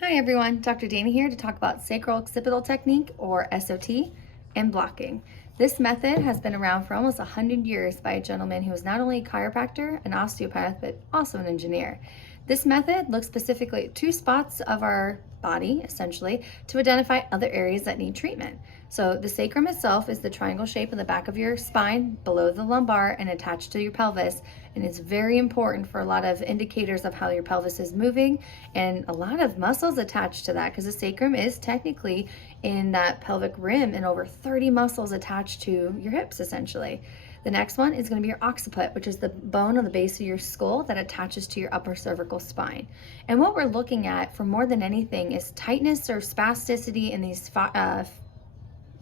Hi everyone, Dr. Dana here to talk about sacral occipital technique, or SOT, and blocking. This method has been around for almost 100 years by a gentleman who is not only a chiropractor, an osteopath, but also an engineer. This method looks specifically at two spots of our body, essentially, to identify other areas that need treatment. So the sacrum itself is the triangle shape in the back of your spine, below the lumbar, and attached to your pelvis. And it's very important for a lot of indicators of how your pelvis is moving and a lot of muscles attached to that, because the sacrum is technically in that pelvic rim and over 30 muscles attached to your hips, essentially. The next one is going to be your occiput, which is the bone on the base of your skull that attaches to your upper cervical spine. And what we're looking at for more than anything is tightness or spasticity in these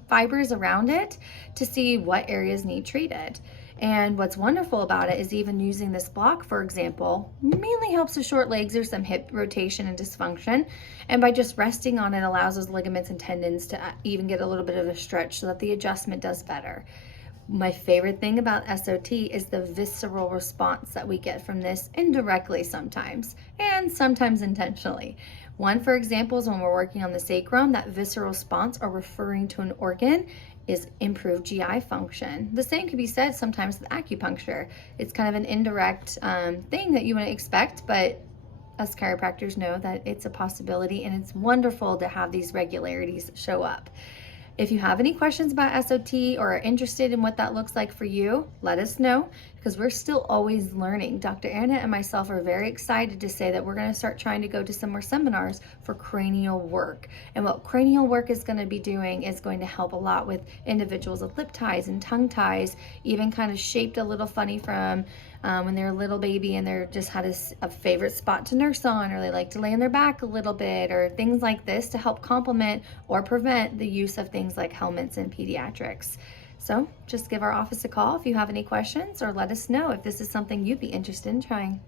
fibers around it to see what areas need treated. And what's wonderful about it is even using this block, for example, mainly helps with short legs or some hip rotation and dysfunction. And by just resting on it allows those ligaments and tendons to even get a little bit of a stretch so that the adjustment does better. My favorite thing about SOT is the visceral response that we get from this indirectly sometimes, and sometimes intentionally. One, for example, is when we're working on the sacrum, that visceral response or referring to an organ is improved GI function. The same could be said sometimes with acupuncture. It's kind of an indirect thing that you wouldn't expect, but us chiropractors know that it's a possibility, and it's wonderful to have these regularities show up. If you have any questions about SOT or are interested in what that looks like for you, let us know, because we're still always learning. Dr. Anna and myself are very excited to say that we're going to start trying to go to some more seminars for cranial work. And what cranial work is going to be doing is going to help a lot with individuals with lip ties and tongue ties, even kind of shaped a little funny from when they're a little baby and they're just had a favorite spot to nurse on, or they like to lay on their back a little bit, or things like this to help complement or prevent the use of things like helmets in pediatrics. So just give our office a call if you have any questions, or let us know if this is something you'd be interested in trying.